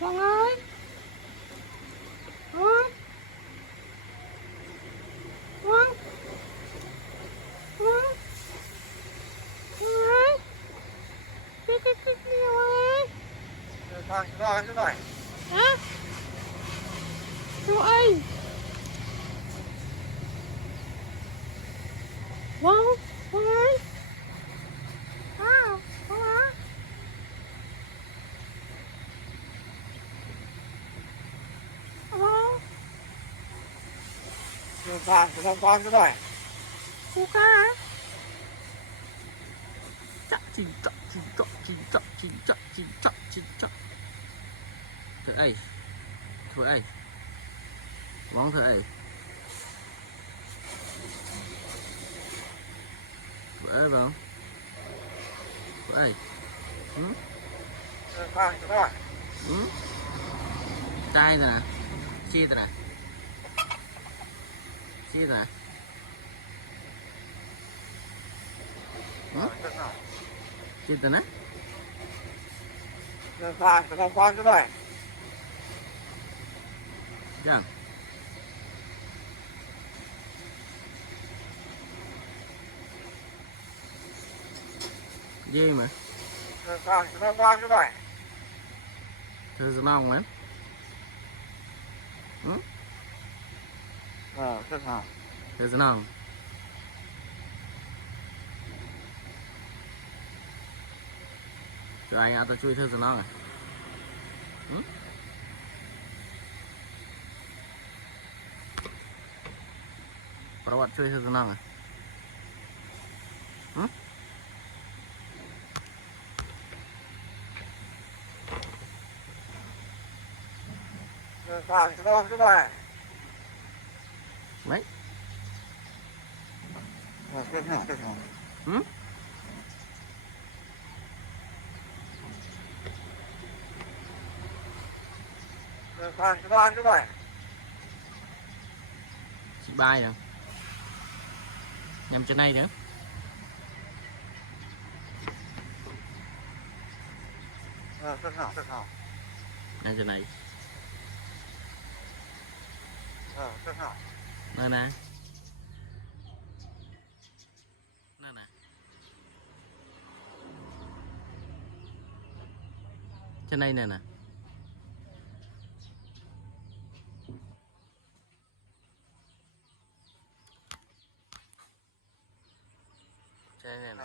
Vâng ơi. Vâng. Vâng. Vâng. Vâng. Cái gì ơi? Rồi. Hả? Chú ơi. Vâng. Vâng ơi. À, vâng ạ. Vâng. Rồi. Chú ca hả? Chắc chín chọ. Thử ấy. Thử ấy. Vâng thử ấy. Thử ấy vâng. Thử ấy. Ừ? Rồi. Ừ? Chai rồi nè. Chia rồi nè. Chia rồi nè. Ừ? Chia rồi nè. Rồi. Chẳng. Gì mà. Rồi. Thử rồi nong mà. Ừ? Thử rồi nong. Cho anh tao chui thử rồi nong à. Ừ? Perawat chui thử rồi nong à. Ừ? Rồi. Đấy. Rồi. Ừ? Rồi. Chị bay nè. Nhằm trên này nữa. Nè trên này. Nè nè. Nè nè. Trên đây nè nè. Trên đây nè.